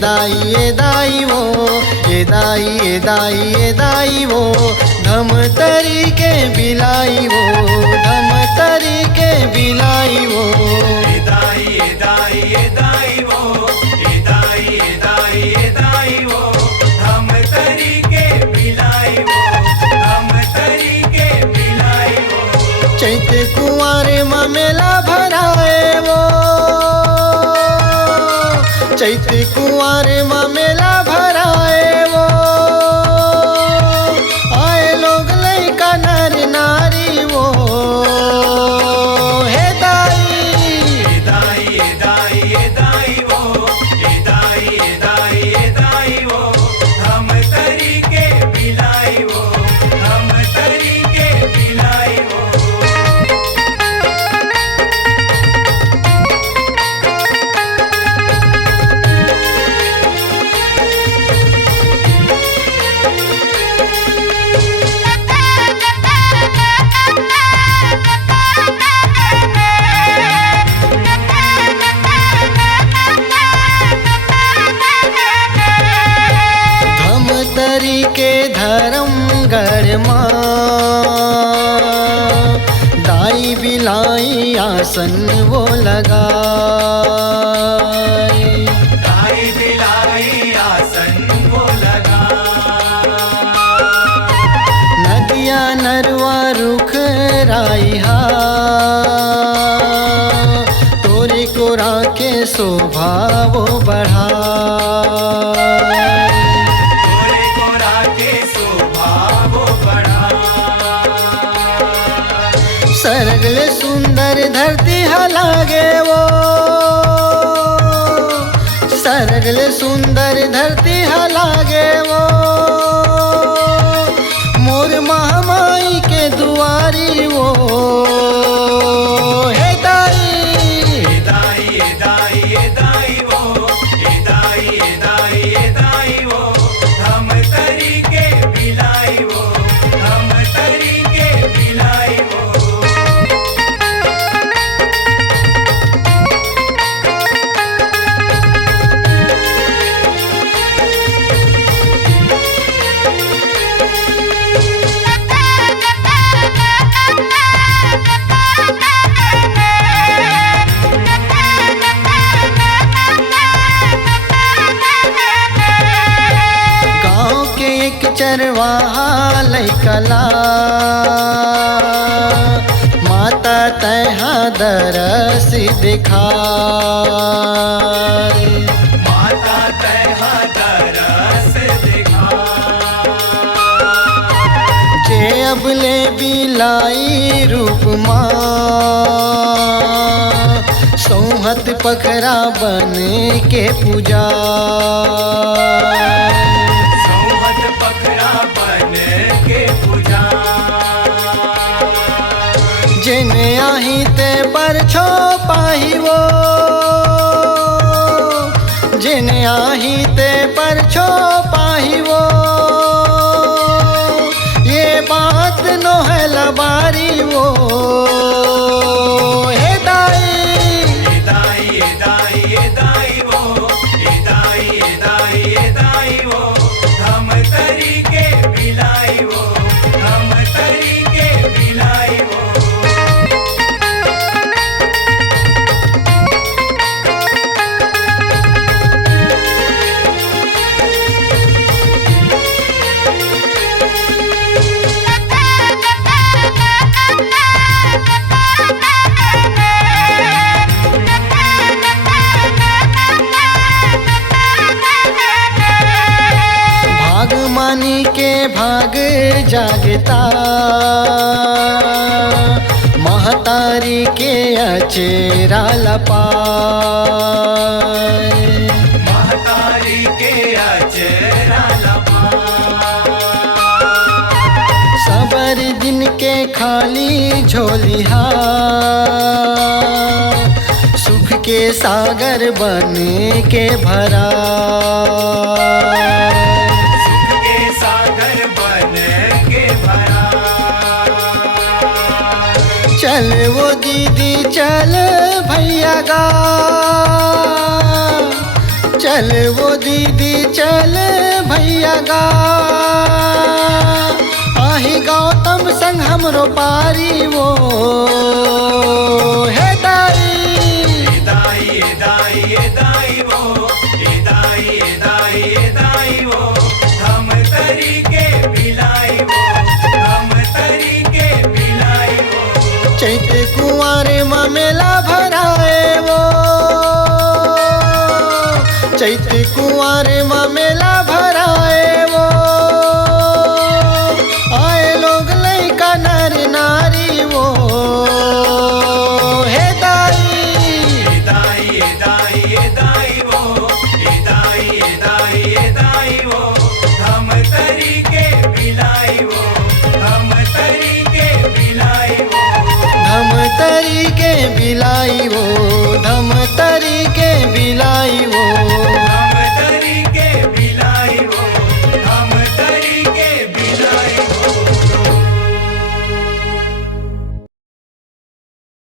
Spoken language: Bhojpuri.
दाई वो ए दाई वो धम तरी के बिलाई वो धम तरी के बिलाई वो दाई वो दाई वो हम तरी के बिलाई वो हम तरी के बिलाई वो चैत कुंवारे में मेला भराए वो चैत कुंवारे में मेला भराए वो आए लोग लइका नर नारी वो हे दाई दाई वो दाई वो हम तरी के बिलाई वो हम तरी के बिलाई वो तरी के धर्मगढ़ माँ दाई बिलाई आसन वो लगा दाई बिलाई आसन वो लगा नदिया नरवा रुख राइहा तोरे कोरा के शोभा वो बढ़ा सरगले सुंदर धरती हलागे वो सरगले सुंदर धरती हलागे वो मोर महामाई के दुआरी वो हे दाई वो दाई वो हम तरी के बिलाई वो हम तरी के बिलाई वो चरवाहा लैकला माता तैहा दरस दिखा माता तैहा दरस दिखा जे अबले बिलाई रूप माँ सौहत पखरा बन के पूजा जिन आही ते पर छो पाही वो जिन आही ते पर छो पाही वो ये बात नो है लबारी वो हे दाई वो हम तरी के बिलाई वो हम तरी के बिलाई वो मानी के भाग जागता महतारी के अचेरा लपा महतारी के अचेरा लपा सबर दिन के खाली झोलिहा सुख के सागर बन के भरा चल वो दीदी चल भैया गा चल वो दीदी चल भैया गा आही गौतम संग हमरो पारी वो हे दाई ए दाई ए दाई ए दाई वो ए दाई ए दाई ए दाई वो हम तरी के बिलाई वो हम तरी के बिलाई वो चैत कुंवारे माँ मेला भराए वो चैत कुंवारे माँ मेला भरा